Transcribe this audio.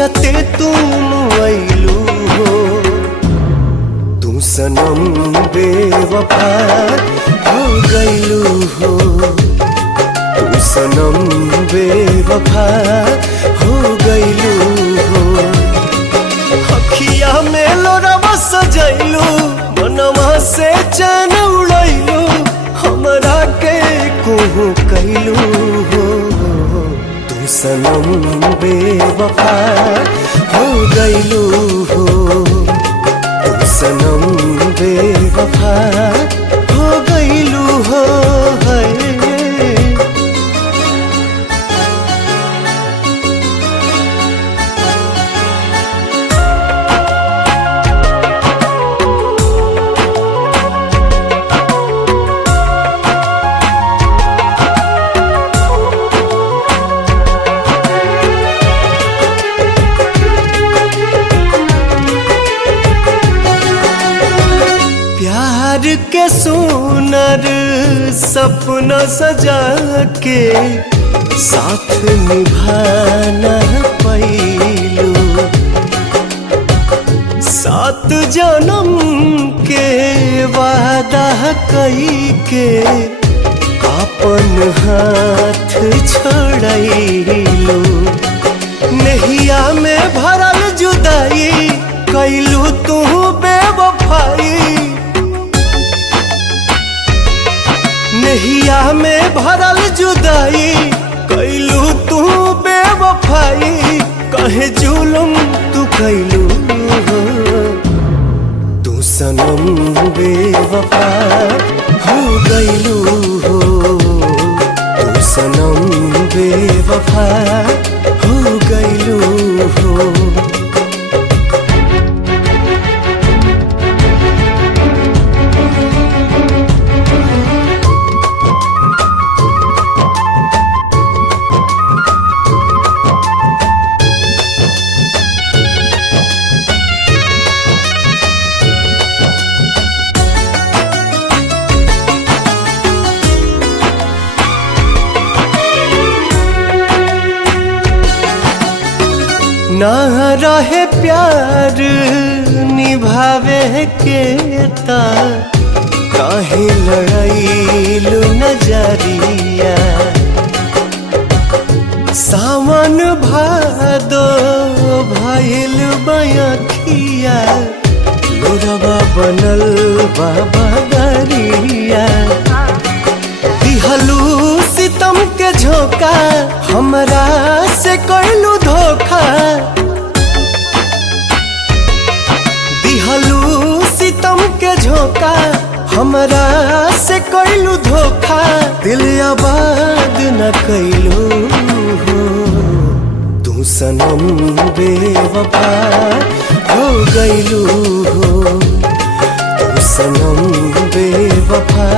जियते तुम आइलू हो। तू सनम बेवफा हो गइलू हो। तू सनम बेवफा हो गइलू हो। अखिया में लोरवा सजैलू, मनवा से चैन उड़ैलू, हमरा के कोहू कैलू हो। तू सनम बेवफा हो गइलू हो। तू सनम बेवफा हो गइलू हो। प्यार के सुनर सपना सजा के साथ निभाना पैलू। 7 जन्म के वादा कई के अपन हाथ छोड़लू। नहिया में भरल जुदाई कैलू तू बेवफाई। नहिया में भरल जुदाई कैलू तू बेवफाई। कहे जुलुम तू कैलू हो। तू सनम बेवफा हो गइलू हो। तू सनम बेवफा हो गइलू हो। ना रहे प्यार निभावे के ता काहे लड़ाइलू नजरिया। सावन भादो भइल बयखिया, लोरवा बनल बाबा गरिया। दिहलू सितम के झोंका, हमरा से कैलू धोखा। दिहलू सितम के झोंका, हमरा से कैलू धोखा। दिल आबाद न कैलू हो। तू सनम बेवफा हो गइलू हो। तू सनम बेवफा